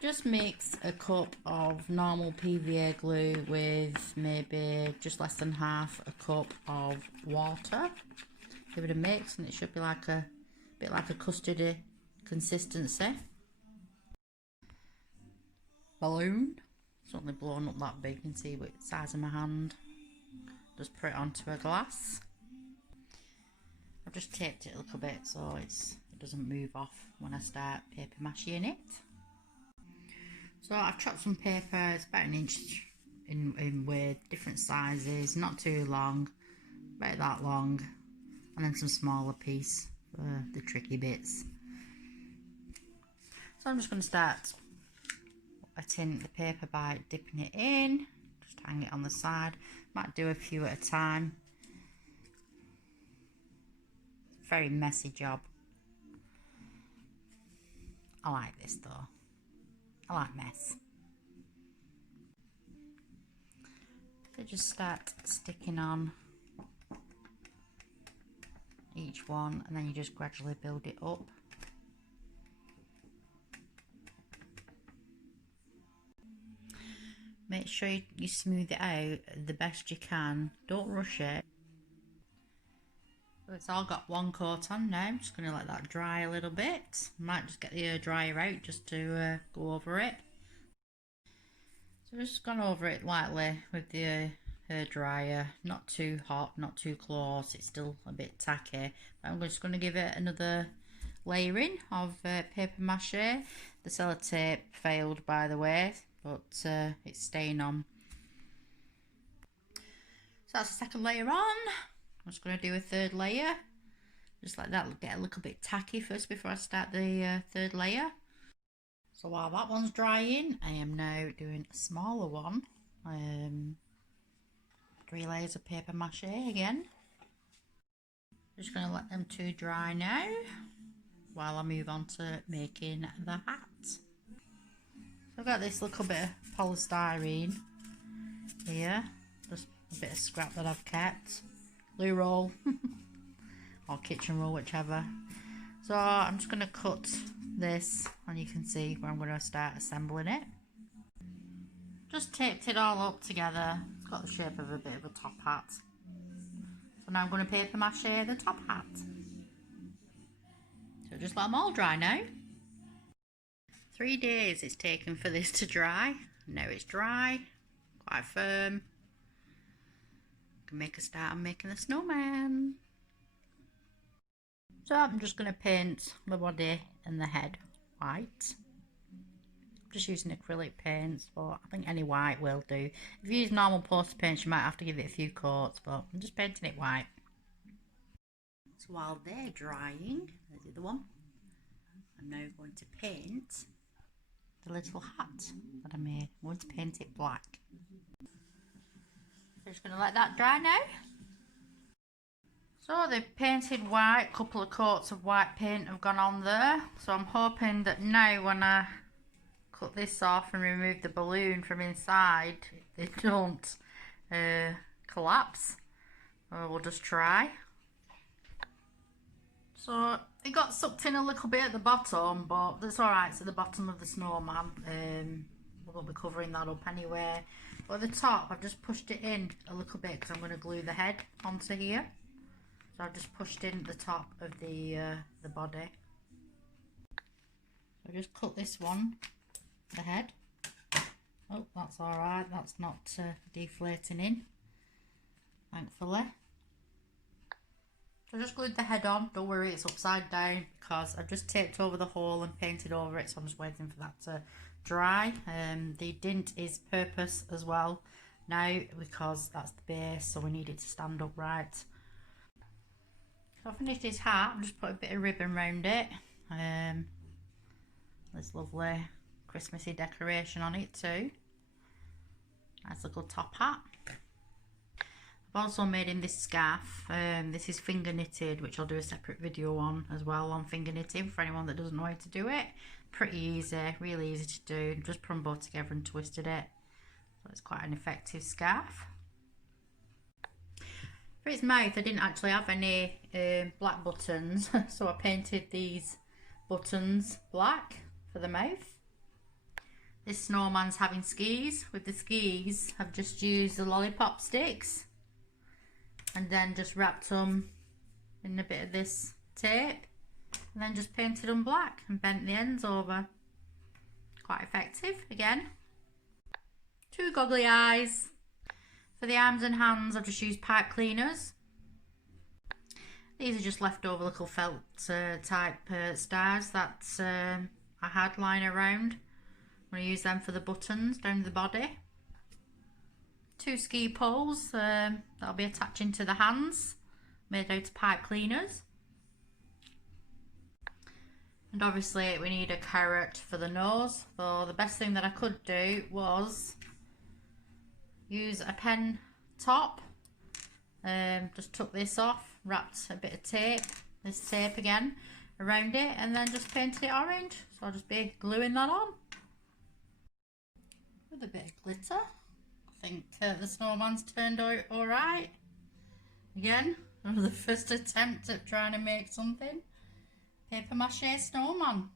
Just mix a cup of normal PVA glue with maybe just less than half a cup of water. Give it a mix and it should be like a bit like a custardy consistency. Balloon. It's only blown up that big, you can see the size of my hand. Just put it onto a glass. I've just taped it a little bit so it doesn't move off when I start paper mashing it. So I've chopped some paper, it's about an inch in width, different sizes, not too long, about that long, and then some smaller piece for the tricky bits. So I'm just going to start wetting the paper by dipping it in, just hang it on the side, might do a few at a time. Very messy job. I like this though. I like mess. So just start sticking on each one and then you just gradually build it up. Make sure you smooth it out the best you can. Don't rush it. So it's all got one coat on now. I'm just going to let that dry a little bit. Might just get the air dryer out just to go over it. So I've just gone over it lightly with the hair dryer. Not too hot, not too close. It's still a bit tacky. But I'm just going to give it another layering of paper mache. The sellotape failed, by the way, but it's staying on. So that's the second layer on. I'm just going to do a third layer. Just let that get a little bit tacky first before I start the third layer. So while that one's drying, I am now doing a smaller one. 3 layers of paper mache again. Just going to let them two dry now while I move on to making the hat. So I've got this little bit of polystyrene here, just a bit of scrap that I've kept. Loo roll or kitchen roll, whichever. So I'm just going to cut this and you can see where I'm going to start assembling it. Just taped it all up together. It's got the shape of a bit of a top hat. So now I'm going to paper mache the top hat. So just let them all dry now. 3 days it's taken for this to dry. Now it's dry, quite firm. Can make a start on making the snowman. So I'm just going to paint the body and the head white. I'm just using acrylic paints, but I think any white will do. If you use normal poster paints you might have to give it a few coats, but I'm just painting it white. So while they're drying, there's the other one, I'm now going to paint the little hat that I made. I'm going to paint it black. Just going to let that dry now. So they've painted white, a couple of coats of white paint have gone on there. So I'm hoping that now when I cut this off and remove the balloon from inside, they don't collapse. We'll just try. So it got sucked in a little bit at the bottom, but that's alright. It's at the bottom of the snowman. We won't be covering that up anyway. But at the top, I've just pushed it in a little bit because I'm going to glue the head onto here. So I've just pushed in the top of the body. So I just cut this one, the head. Oh, that's alright. That's not deflating in, thankfully. So I just glued the head on. Don't worry, it's upside down because I've just taped over the hole and painted over it. So I'm just waiting for that to dry. The dint is purpose as well now because that's the base, so we need it to stand upright. So I finished his hat. I've just put a bit of ribbon around it. This lovely Christmassy decoration on it too. Nice little top hat. I've also made him this scarf. This is finger knitted, which I'll do a separate video on as well on finger knitting for anyone that doesn't know how to do it. Pretty easy, really easy to do. Just put them both together and twisted it. So it's quite an effective scarf. For its mouth, I didn't actually have any black buttons, so I painted these buttons black for the mouth. This snowman's having skis. With the skis, I've just used the lollipop sticks and then just wrapped them in a bit of this tape and then just painted them black and bent the ends over. Quite effective again. 2 goggly eyes. For the arms and hands, I've just used pipe cleaners. These are just leftover little felt type stars that I had lying around. I'm going to use them for the buttons down the body. 2 ski poles that'll be attaching to the hands, made out of pipe cleaners. And obviously we need a carrot for the nose, so the best thing that I could do was use a pen top. Just took this off, wrapped a bit of tape, this tape again, around it, and then just painted it orange. So I'll just be gluing that on. With a bit of glitter. I think the snowman's turned out alright. Again, the first attempt at trying to make something. Paper mache snowman.